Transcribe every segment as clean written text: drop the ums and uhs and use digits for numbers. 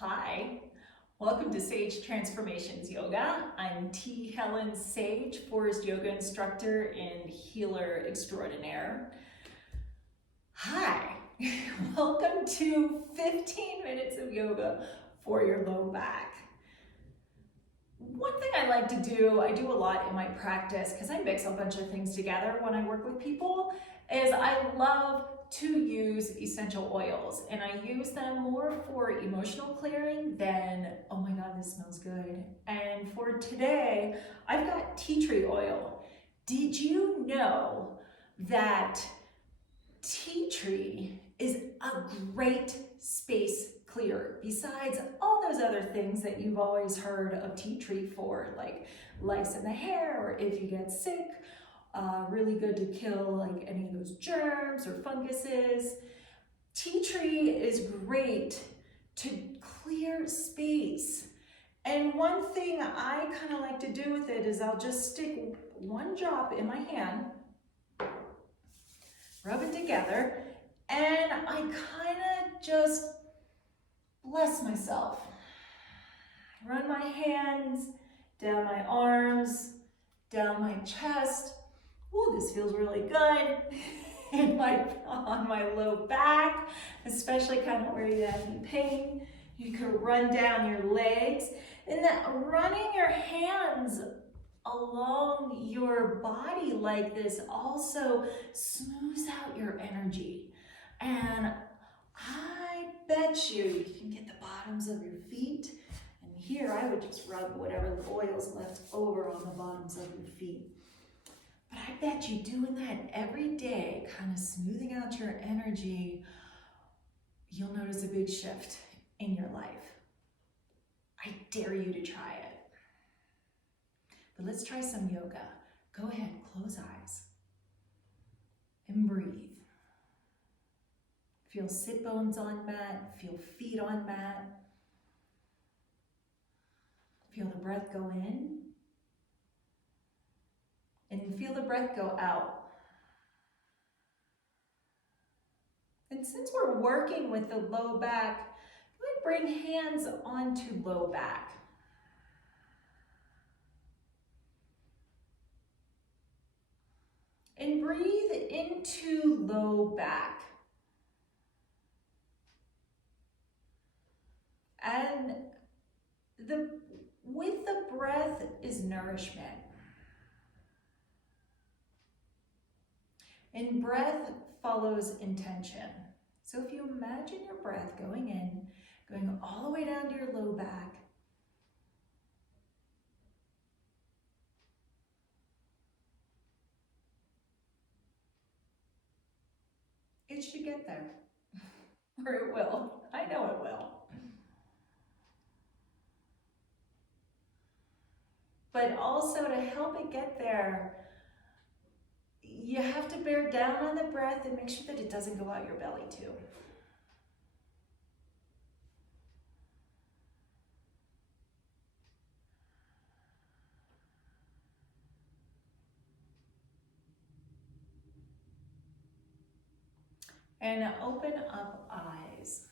Hi, welcome to Sage Transformations Yoga. I'm T. Helen Sage, Forest Yoga instructor and healer extraordinaire. Hi, welcome to 15 minutes of yoga for your low back. One thing I like to do, I do a lot in my practice because I mix a bunch of things together when I work with people, is I love to use essential oils, and I use them more for emotional clearing than, oh my God, this smells good. And for today, I've got tea tree oil. Did you know that tea tree is a great space clearer, besides all those other things that you've always heard of tea tree for, like lice in the hair, or if you get sick, really good to kill like any of those germs or funguses. Tea tree is great to clear space. And one thing I kind of like to do with it is I'll just stick one drop in my hand, rub it together, and I kind of just bless myself. Run my hands down my arms, down my chest. Ooh, this feels really good. On my low back, especially kind of where you have any pain. You can run down your legs, and then running your hands along your body like this also smooths out your energy. And I bet you can get the bottoms of your feet. And here I would just rub whatever oil's left over on the bottoms of your feet. But I bet you doing that every day, kind of smoothing out your energy, you'll notice a big shift in your life. I dare you to try it. But let's try some yoga. Go ahead, close eyes and breathe. Feel sit bones on mat, feel feet on mat. Feel the breath go in and feel the breath go out. And since we're working with the low back, you would bring hands onto low back. And breathe into low back. And with the breath is nourishment. And breath follows intention. So if you imagine your breath going in, going all the way down to your low back, it should get there. Or it will. I know it will. But also to help it get there, you have to bear down on the breath and make sure that it doesn't go out your belly too. And open up eyes.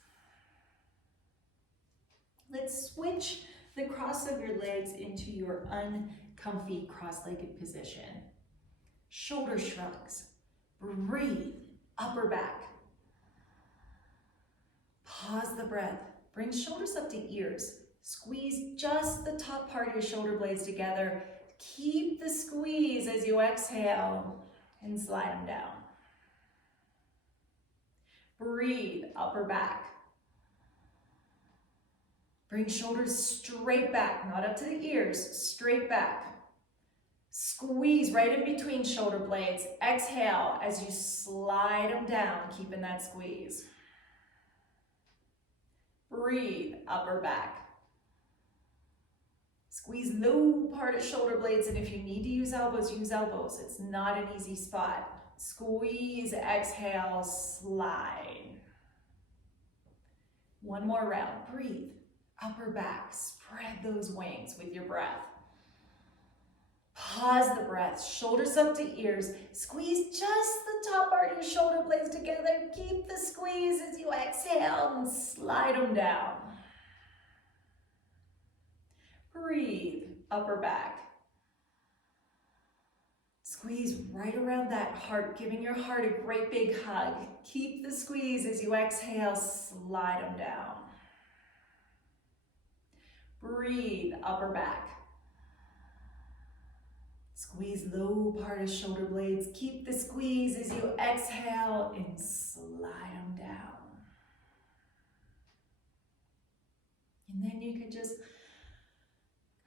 Let's switch the cross of your legs into your uncomfy cross-legged position. Shoulder shrugs. Breathe, upper back. Pause the breath. Bring shoulders up to ears. Squeeze just the top part of your shoulder blades together. Keep the squeeze as you exhale and slide them down. Breathe, upper back. Bring shoulders straight back, not up to the ears, straight back. Squeeze right in between shoulder blades. Exhale as you slide them down, keeping that squeeze. Breathe, upper back. Squeeze low part of shoulder blades, and if you need to use elbows, use elbows. It's not an easy spot. Squeeze, exhale, slide. One more round. Breathe, upper back. Spread those wings with your breath. Pause the breath, shoulders up to ears. Squeeze just the top part of your shoulder blades together. Keep the squeeze as you exhale and slide them down. Breathe, upper back. Squeeze right around that heart, giving your heart a great big hug. Keep the squeeze as you exhale, slide them down. Breathe, upper back. Squeeze low part of shoulder blades. Keep the squeeze as you exhale and slide them down. And then you can just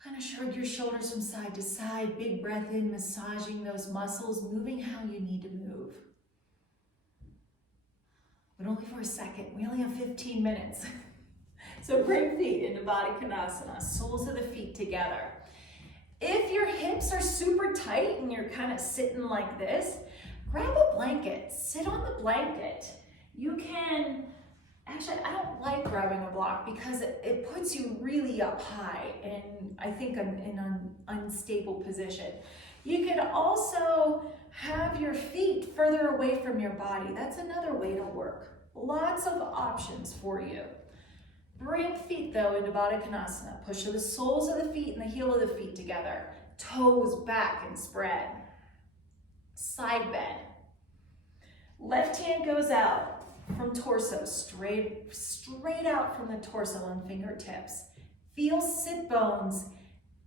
kind of shrug your shoulders from side to side. Big breath in, massaging those muscles, moving how you need to move. But only for a second. We only have 15 minutes. So bring feet into Baddha Konasana, soles of the feet together. If your hips are super tight and you're kind of sitting like this, grab a blanket, sit on the blanket. You can, actually I don't like grabbing a block because it puts you really up high and I think I'm in an unstable position. You can also have your feet further away from your body. That's another way to work. Lots of options for you. Bring feet though into Baddha Konasana. Push the soles of the feet and the heel of the feet together. Toes back and spread. Side bend. Left hand goes out from torso, straight out from the torso on fingertips. Feel sit bones.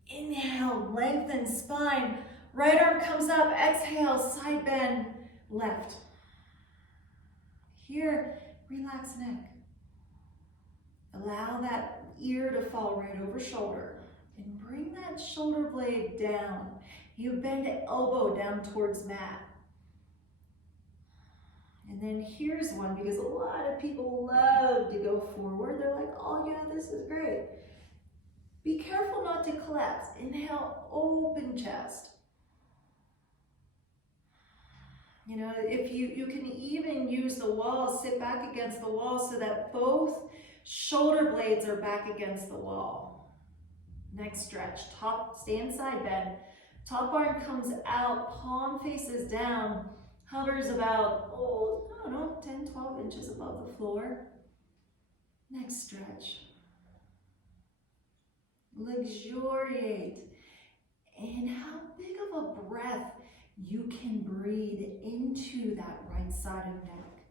Inhale, lengthen spine. Right arm comes up, exhale, side bend, left. Here, relax neck. Allow that ear to fall right over shoulder and bring that shoulder blade down. You bend the elbow down towards mat. And then here's one, because a lot of people love to go forward. They're like, oh yeah, this is great. Be careful not to collapse. Inhale, open chest. You know, if you can even use the wall, sit back against the wall so that both shoulder blades are back against the wall. Next stretch, stay in side bend. Top arm comes out, palm faces down, hovers about, 10, 12 inches above the floor. Next stretch. Luxuriate. And how big of a breath you can breathe into that right side of neck.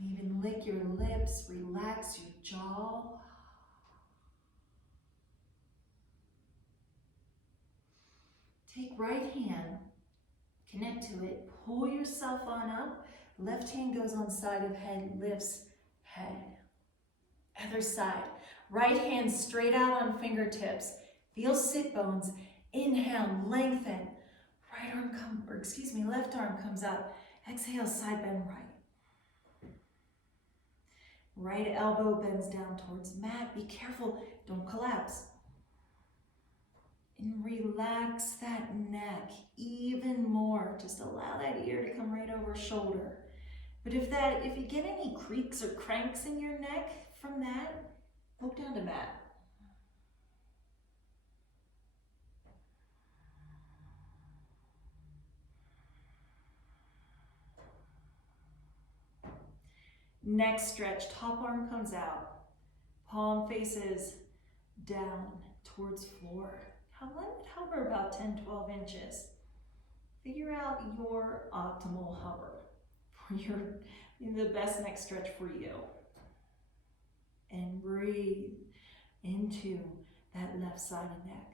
Even lick your lips, relax your jaw. Take right hand, connect to it, pull yourself on up. Left hand goes on side of head, lifts head. Other side. Right hand straight out on fingertips. Feel sit bones. Inhale, lengthen. Left arm comes up. Exhale, side bend right. Right elbow bends down towards mat. Be careful, don't collapse. And relax that neck even more. Just allow that ear to come right over shoulder. But if you get any creaks or cranks in your neck from that, go down to mat. Next stretch, top arm comes out. Palm faces down towards floor. Let it hover about 10, 12 inches. Figure out your optimal hover for the best neck stretch for you. And breathe into that left side of neck.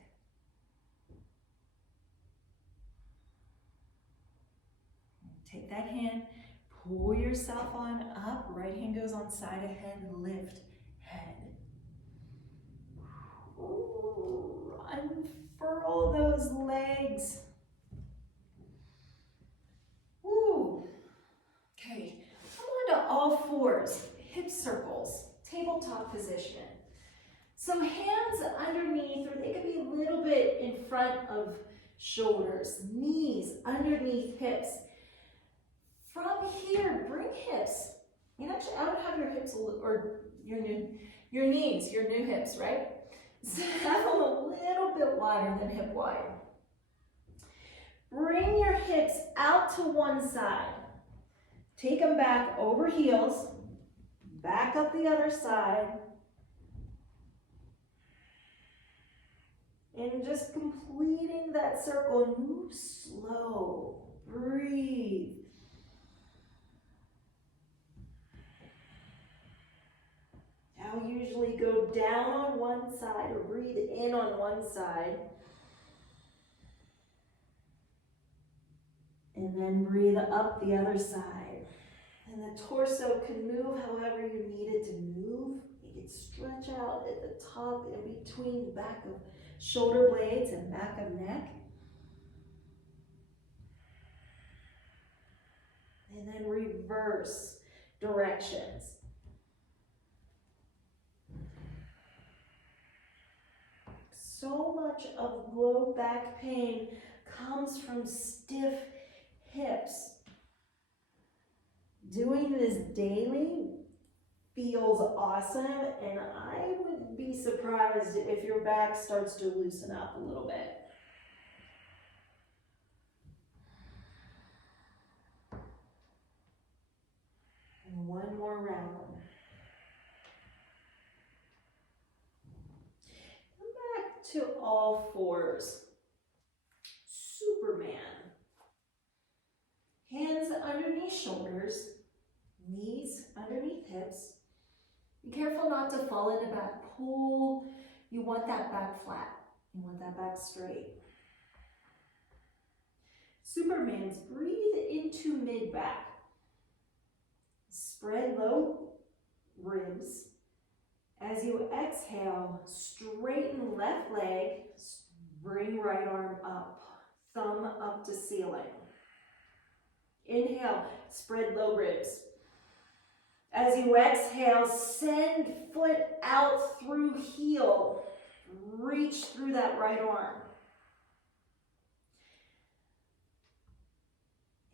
Take that hand, pull yourself on up. Right hand goes on side of head, lift head. Ooh, unfurl those legs. Ooh. Okay, come on to all fours, hip circles, tabletop position. So hands underneath, or they could be a little bit in front of shoulders, knees underneath hips. From here, bring hips. And actually, I would have your hips, or your knees, your new hips, right? So have them a little bit wider than hip wide. Bring your hips out to one side. Take them back over heels. Back up the other side. And just completing that circle. Move slow. Breathe. Now usually go down on one side or breathe in on one side. And then breathe up the other side. And the torso can move however you need it to move. You can stretch out at the top in between the back of shoulder blades and back of neck. And then reverse directions. So much of low back pain comes from stiff hips. Doing this daily feels awesome, and I would be surprised if your back starts to loosen up a little bit. And one more round. Come back to all fours. Superman. Hands underneath shoulders, knees underneath hips. Be careful not to fall into back pull. You want that back flat. You want that back straight. Superman's breathe into mid-back. Spread low ribs. As you exhale, straighten left leg, bring right arm up, thumb up to ceiling. Inhale, spread low ribs. As you exhale, send foot out through heel. Reach through that right arm.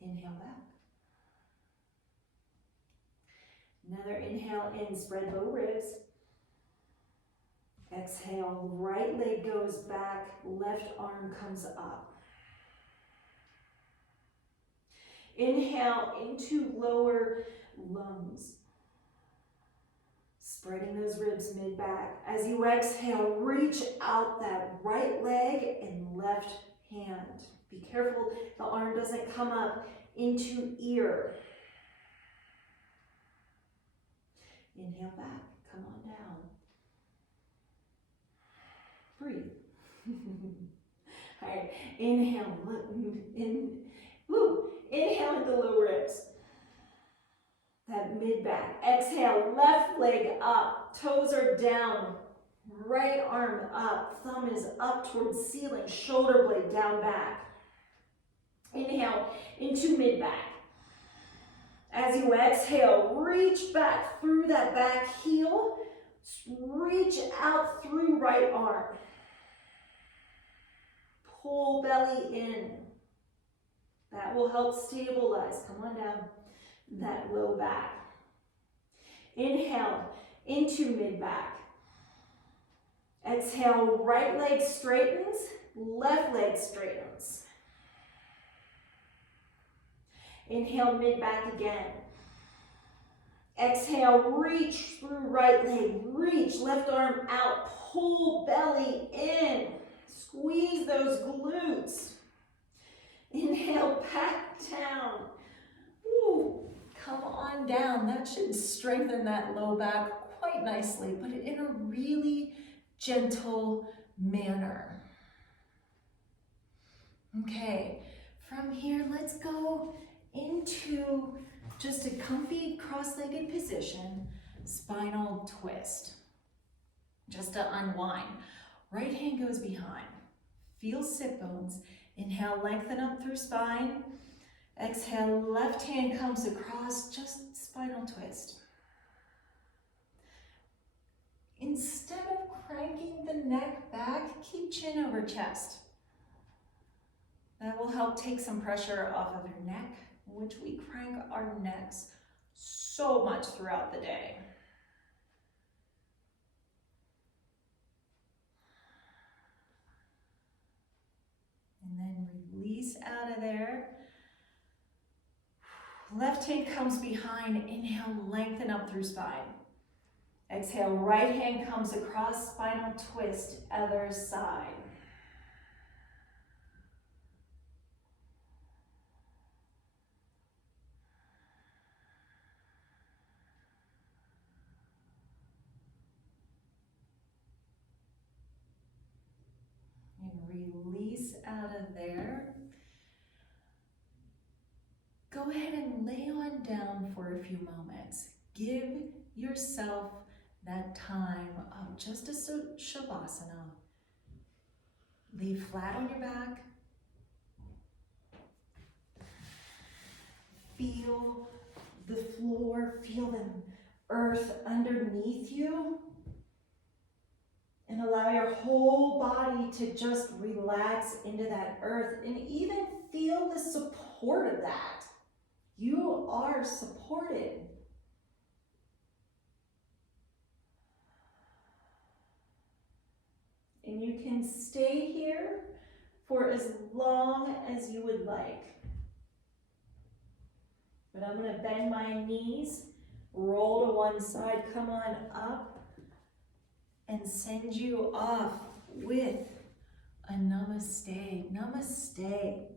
Inhale back. Another inhale in, spread low ribs. Exhale, right leg goes back, left arm comes up. Inhale into lower lungs. Spreading those ribs mid-back. As you exhale, reach out that right leg and left hand. Be careful the arm doesn't come up into ear. Inhale back, come on down. Breathe. All right, inhale, inhale into low ribs. That mid-back. Exhale, left leg up, toes are down, right arm up, thumb is up towards ceiling, shoulder blade down back. Inhale into mid-back. As you exhale, reach back through that back heel, reach out through right arm. Pull belly in. That will help stabilize, come on down, that low back. Inhale into mid-back. Exhale, right leg straightens, left leg straightens. Inhale, mid-back again. Exhale, reach through right leg, reach, left arm out, pull belly in. Squeeze those glutes. Inhale, back down. Ooh, come on down. That should strengthen that low back quite nicely, but in a really gentle manner. Okay, from here, let's go into just a comfy cross-legged position, spinal twist. Just to unwind. Right hand goes behind. Feel sit bones. Inhale, lengthen up through spine. Exhale, left hand comes across, just spinal twist. Instead of cranking the neck back, keep chin over chest. That will help take some pressure off of your neck, which we crank our necks so much throughout the day. And then release out of there. Left hand comes behind. Inhale, lengthen up through spine. Exhale, right hand comes across, spinal twist, other side. And release out of there. Go ahead and lay on down for a few moments. Give yourself that time of just a shavasana. Lay flat on your back. Feel the floor, feel the earth underneath you. And allow your whole body to just relax into that earth and even feel the support of that. You are supported. And you can stay here for as long as you would like. But I'm going to bend my knees, roll to one side, come on up, and send you off with a namaste. Namaste.